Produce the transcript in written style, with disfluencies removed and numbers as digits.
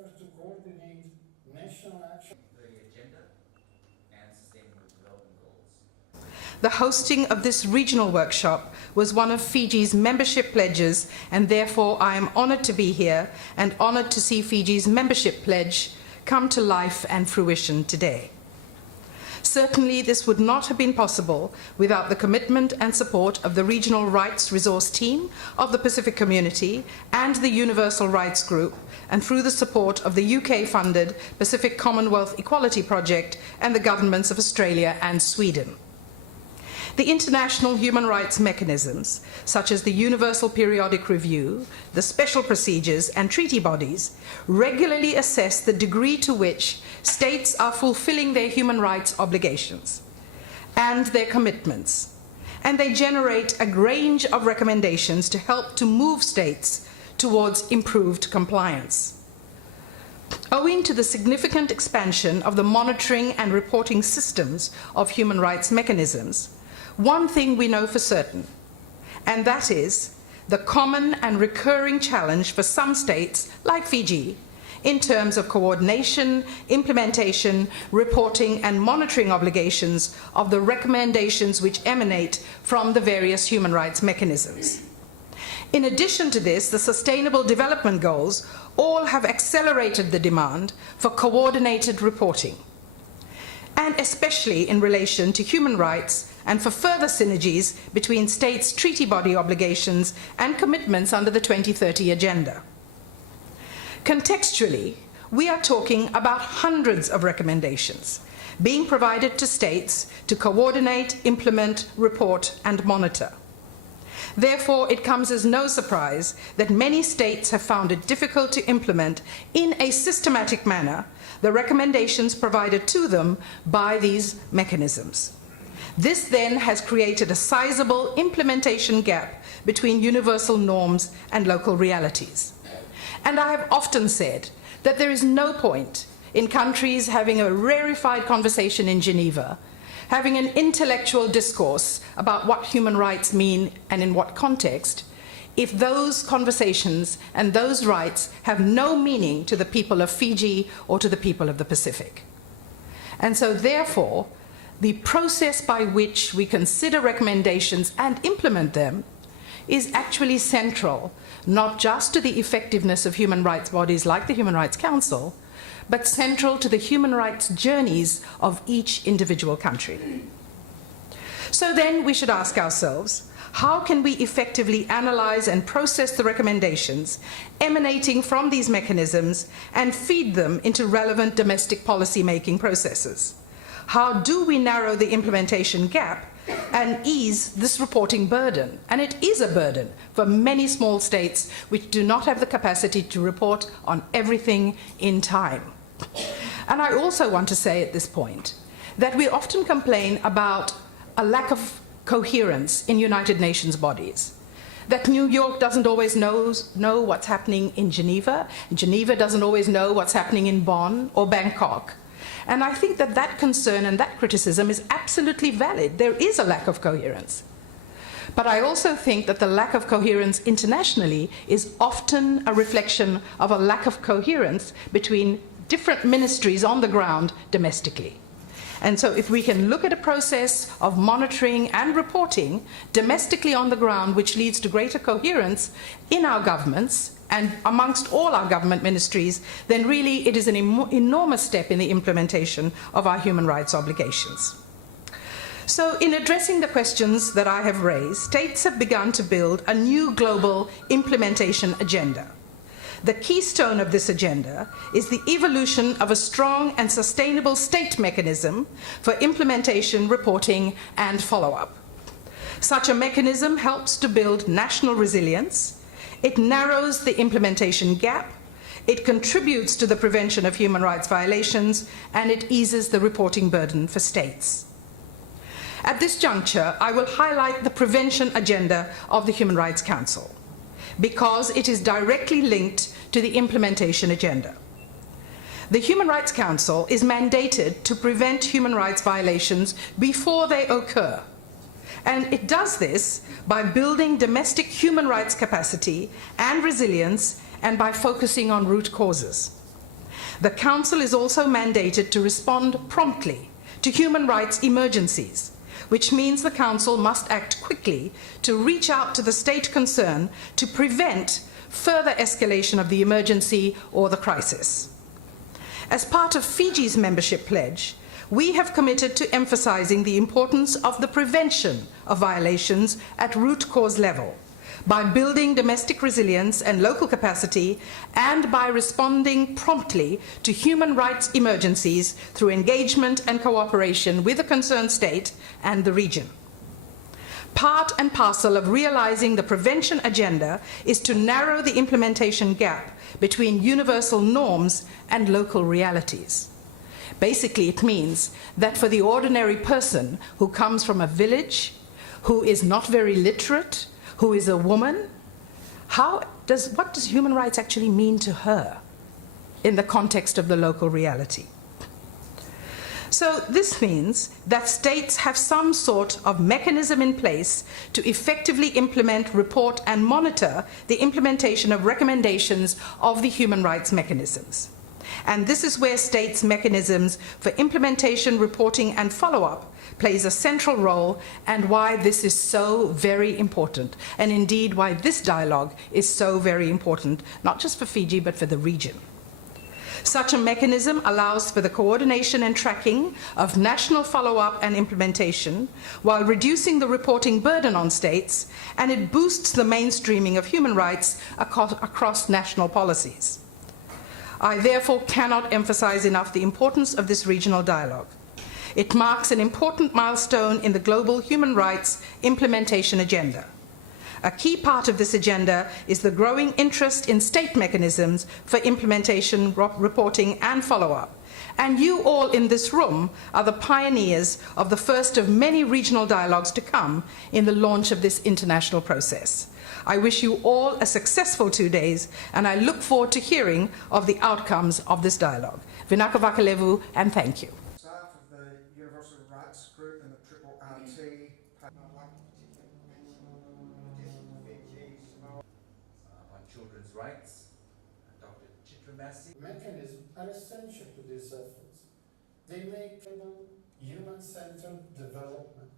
effort to coordinate national action. The agenda and sustainable development goals. The hosting of this regional workshop was one of Fiji's membership pledges, and therefore I am honoured to be here and honoured to see Fiji's membership pledge come to life and fruition today. Certainly, this would not have been possible without the commitment and support of the Regional Rights Resource Team of the Pacific Community and the Universal Rights Group, and through the support of the UK-funded Pacific Commonwealth Equality Project and the governments of Australia and Sweden. The international human rights mechanisms, such as the Universal Periodic Review, the special procedures, and treaty bodies, regularly assess the degree to which states are fulfilling their human rights obligations and their commitments, and they generate a range of recommendations to help to move states towards improved compliance. Owing to the significant expansion of the monitoring and reporting systems of human rights mechanisms, one thing we know for certain, and that is the common and recurring challenge for some states, like Fiji, in terms of coordination, implementation, reporting, and monitoring obligations of the recommendations which emanate from the various human rights mechanisms. In addition to this, the Sustainable Development Goals all have accelerated the demand for coordinated reporting, and especially in relation to human rights and for further synergies between states' treaty body obligations and commitments under the 2030 Agenda. Contextually, we are talking about hundreds of recommendations being provided to states to coordinate, implement, report, and monitor. Therefore, it comes as no surprise that many states have found it difficult to implement in a systematic manner the recommendations provided to them by these mechanisms. This then has created a sizable implementation gap between universal norms and local realities. And I have often said that there is no point in countries having a rarefied conversation in Geneva, having an intellectual discourse about what human rights mean and in what context, if those conversations and those rights have no meaning to the people of Fiji or to the people of the Pacific. And so therefore, the process by which we consider recommendations and implement them is actually central, not just to the effectiveness of human rights bodies like the Human Rights Council, but central to the human rights journeys of each individual country. So then we should ask ourselves, how can we effectively analyze and process the recommendations emanating from these mechanisms and feed them into relevant domestic policy-making processes? How do we narrow the implementation gap and ease this reporting burden? And it is a burden for many small states which do not have the capacity to report on everything in time. And I also want to say at this point that we often complain about a lack of coherence in United Nations bodies. That New York doesn't always know what's happening in Geneva, and Geneva doesn't always know what's happening in Bonn or Bangkok. And I think that that concern and that criticism is absolutely valid. There is a lack of coherence. But I also think that the lack of coherence internationally is often a reflection of a lack of coherence between different ministries on the ground domestically. And so if we can look at a process of monitoring and reporting domestically on the ground, which leads to greater coherence in our governments and amongst all our government ministries, then really it is an enormous step in the implementation of our human rights obligations. So in addressing the questions that I have raised, states have begun to build a new global implementation agenda. The keystone of this agenda is the evolution of a strong and sustainable state mechanism for implementation, reporting, and follow-up. Such a mechanism helps to build national resilience. It narrows the implementation gap, it contributes to the prevention of human rights violations, and it eases the reporting burden for states. At this juncture, I will highlight the prevention agenda of the Human Rights Council, because it is directly linked to the implementation agenda. The Human Rights Council is mandated to prevent human rights violations before they occur. And it does this by building domestic human rights capacity and resilience, and by focusing on root causes. The Council is also mandated to respond promptly to human rights emergencies, which means the Council must act quickly to reach out to the state concerned to prevent further escalation of the emergency or the crisis. As part of Fiji's membership pledge, we have committed to emphasizing the importance of the prevention of violations at root cause level by building domestic resilience and local capacity and by responding promptly to human rights emergencies through engagement and cooperation with the concerned state and the region. Part and parcel of realizing the prevention agenda is to narrow the implementation gap between universal norms and local realities. Basically, it means that for the ordinary person who comes from a village, who is not very literate, who is a woman, what does human rights actually mean to her in the context of the local reality? So this means that states have some sort of mechanism in place to effectively implement, report, and monitor the implementation of recommendations of the human rights mechanisms. And this is where states' mechanisms for implementation, reporting, and follow-up plays a central role, and why this is so very important, and indeed why this dialogue is so very important, not just for Fiji, but for the region. Such a mechanism allows for the coordination and tracking of national follow-up and implementation while reducing the reporting burden on states, and it boosts the mainstreaming of human rights across national policies. I therefore cannot emphasize enough the importance of this regional dialogue. It marks an important milestone in the global human rights implementation agenda. A key part of this agenda is the growing interest in state mechanisms for implementation, reporting, and follow-up. And you all in this room are the pioneers of the first of many regional dialogues to come in the launch of this international process. I wish you all a successful 2 days, and I look forward to hearing of the outcomes of this dialogue. Vinaka Vakalevu, and thank you. Staff of the Universal Rights Group and the RRRT. On children's rights, Dr. Chitramasi. Mechanisms are essential to these efforts. They make human-centered development